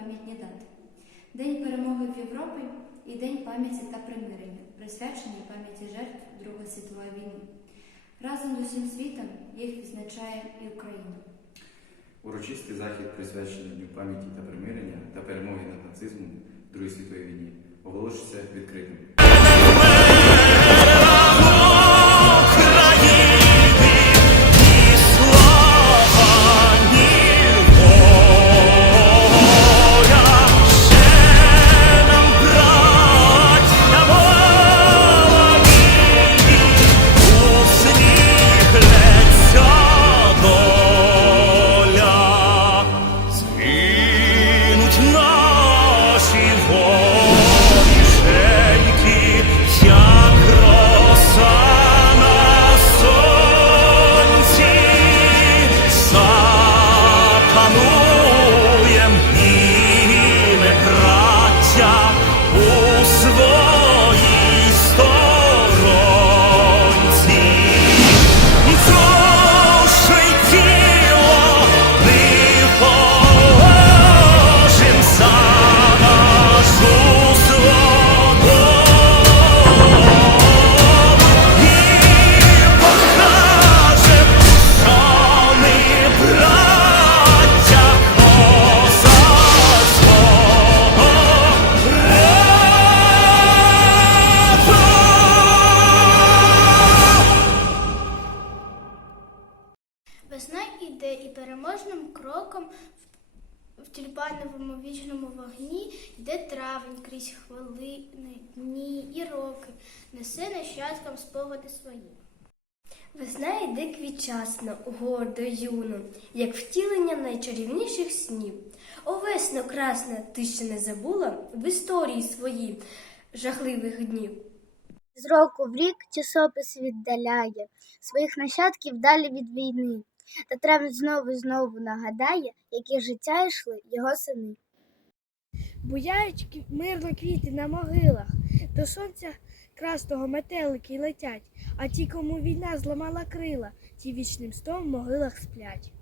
пам'ятні дати: День перемоги в Європі і День пам'яті та примирення, присвячений пам'яті жертв Другої світової війни. Разом з усім світом їх відзначає і Україна. Урочистий захід присвячений Дню пам'яті та примирення та перемоги над нацизмом в Другій світовій війні оголошується відкритим. Тюльпановому вічному вогні йде травень крізь хвилини, дні і роки, несе нащадкам спогади свої. Весна йде квітчасно, гордо, юно, як втілення найчарівніших снів. О, весно красна, ти ще не забула в історії свої жахливих днів. З року в рік часопис віддаляє своїх нащадків далі від війни. Та травень знову і знову нагадає, які життя йшли його сини. Буяють мирно квіти на могилах, до сонця красного метелики летять, а ті, кому війна зламала крила, ті вічним сном в могилах сплять.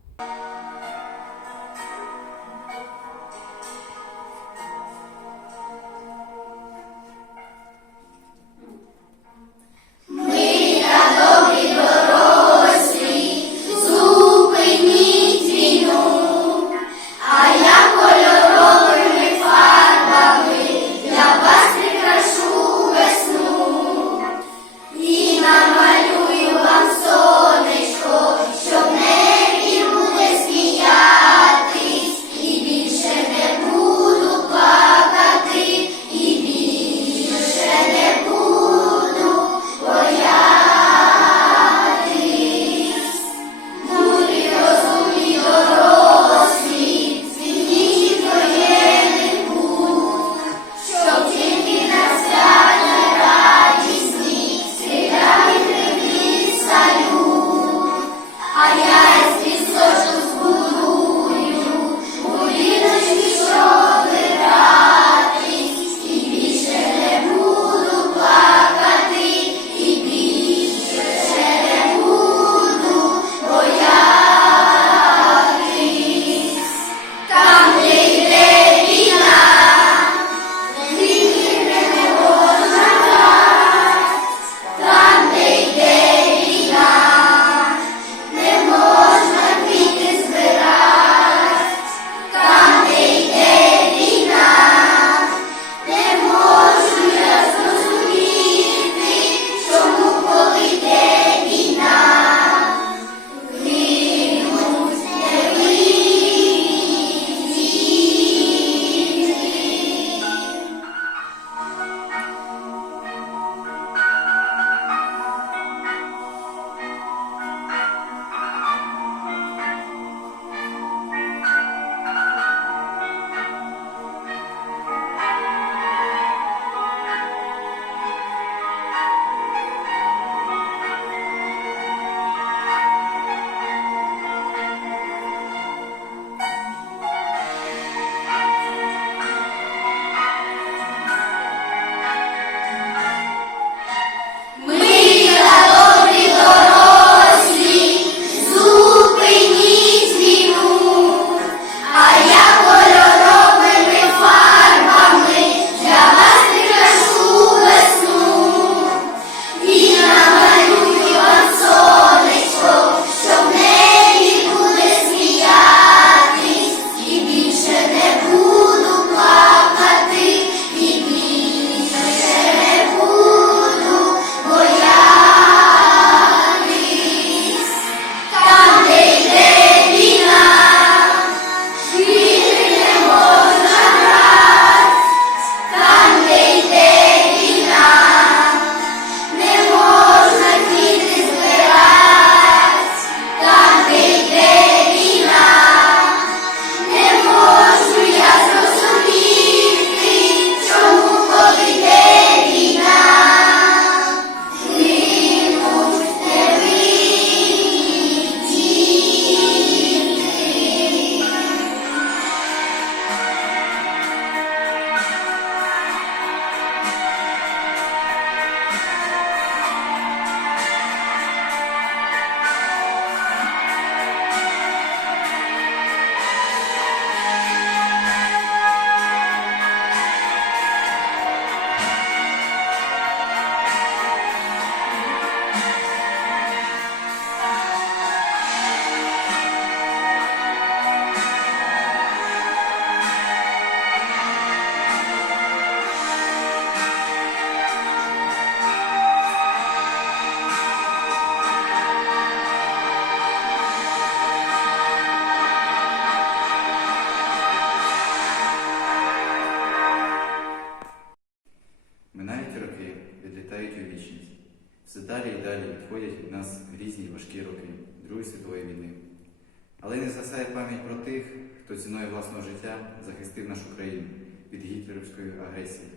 Від гітлерівської агресії.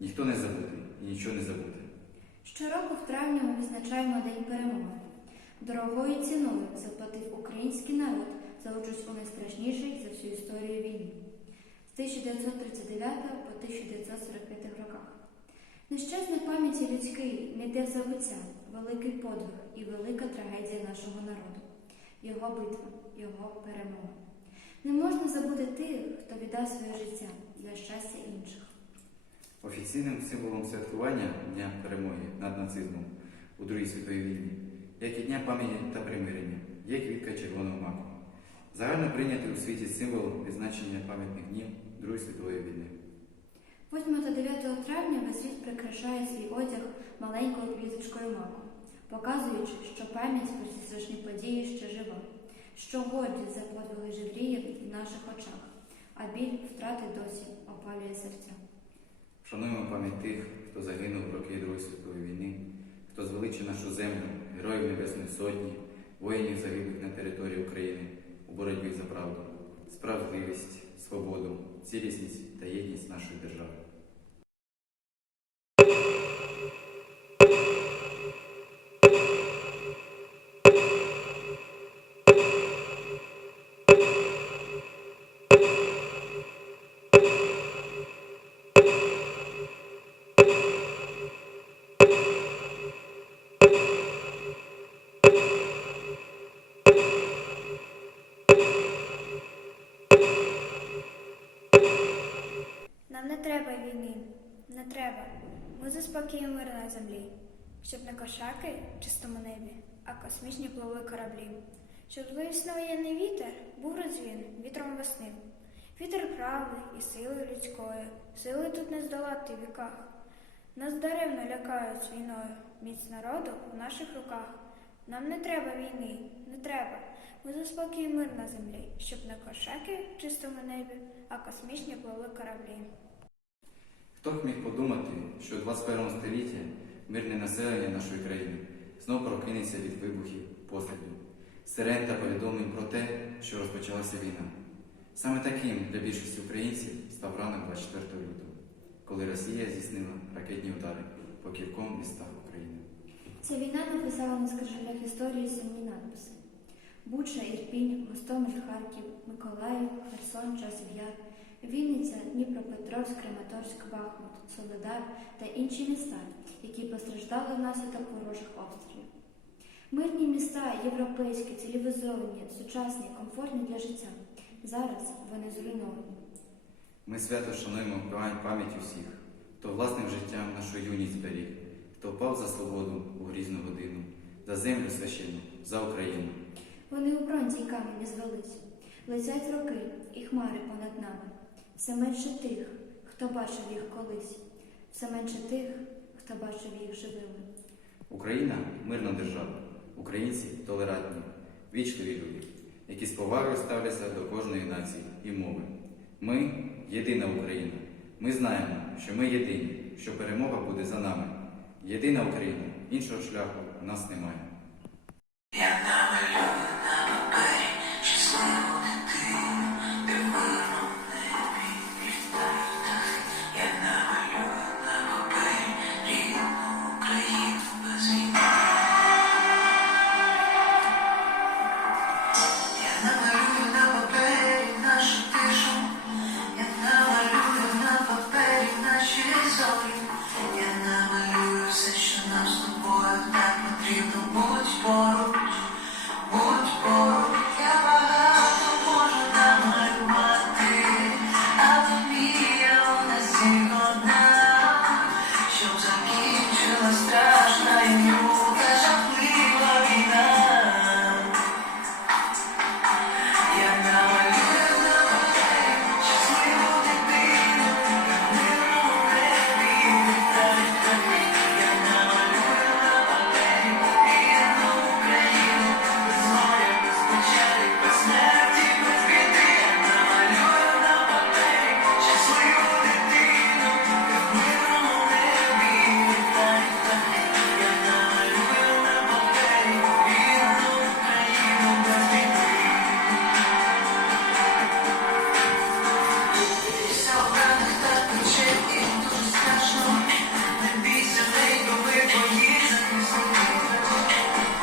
Ніхто не забутий і нічого не забути. Щороку в травні ми відзначаємо День перемоги. Дорогою ціною заплатив український народ за участь у найстрашнішій за всю історію війні з 1939 по 1945 роках. Нещасна пам'яті людської не йде забуття, великий подвиг і велика трагедія нашого народу, його битва, його перемога. Не можна забути тих, хто віддав своє життя для щастя інших. Офіційним символом святкування Дня перемоги над нацизмом у Другій світовій війні, як і Дня пам'яті та примирення, є квітка червоного маку. Загально прийнятий у світі символ відзначення пам'ятних днів Другої світової війни. 8 та 9 травня весь світ прикрашає свій одяг маленькою квіточкою маку, показуючи, що пам'ять про ці страшні події ще жива, що гордість за подвиги жевріє в наших очах, а біль втрати досі опалює серця. Шануємо пам'ять тих, хто загинув в роки Другої світової війни, хто звеличив нашу землю, героїв Небесної Сотні, воїнів загиблих на території України у боротьбі за правду, справедливість, свободу, цілісність та єдність нашої держави. Нам не треба війни, не треба. Ми заспокоїмо мир на землі, щоб не кошаки в чистому небі, а космічні пливли кораблі. Щоб звився воєнний вітер, був розвін вітром весни. Вітер правди і сили людської, сили тут не здолати в віках. Нас даремно лякають війною, міць народу в наших руках. Нам не треба війни, не треба. Ми заспокоїмо мир на землі, щоб не кошаки в чистому небі, а космічні пливли кораблі. Хто б міг подумати, що у 21 столітті мирне населення нашої країни знов прокинеться від вибухів, пострілів, сирен та повідомлень про те, що розпочалася війна. Саме таким для більшості українців став ранок 24 лютого, коли Росія здійснила ракетні удари по кільком містах України. Ця війна написала на скаржалях історії сумні надписи. Буча, Ірпінь, Гостомель, Харків, Миколаїв, Херсон, Часів Яр, Вінниця, Дніпропетровськ, Краматорськ, Бахмут, Солидар та інші міста, які постраждали внаслідок ворожих обстрілів. Мирні міста, європейські, цивілізовані, сучасні, комфортні для життя. Зараз вони зруйновані. Ми свято шануємо пам'ять усіх, хто власним життям нашу юність зберіг, хто впав за свободу у грізну годину, за землю священну, за Україну. Вони у бронзі камені звелись, летять роки і хмари понад нами. Все менше тих, хто бачив їх колись, все менше тих, хто бачив їх живими. Україна мирна держава, українці толерантні, вічливі люди, які з повагою ставляться до кожної нації і мови. Ми єдина Україна. Ми знаємо, що ми єдині, що перемога буде за нами. Єдина Україна, іншого шляху у нас немає. Я нами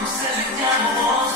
все життя було.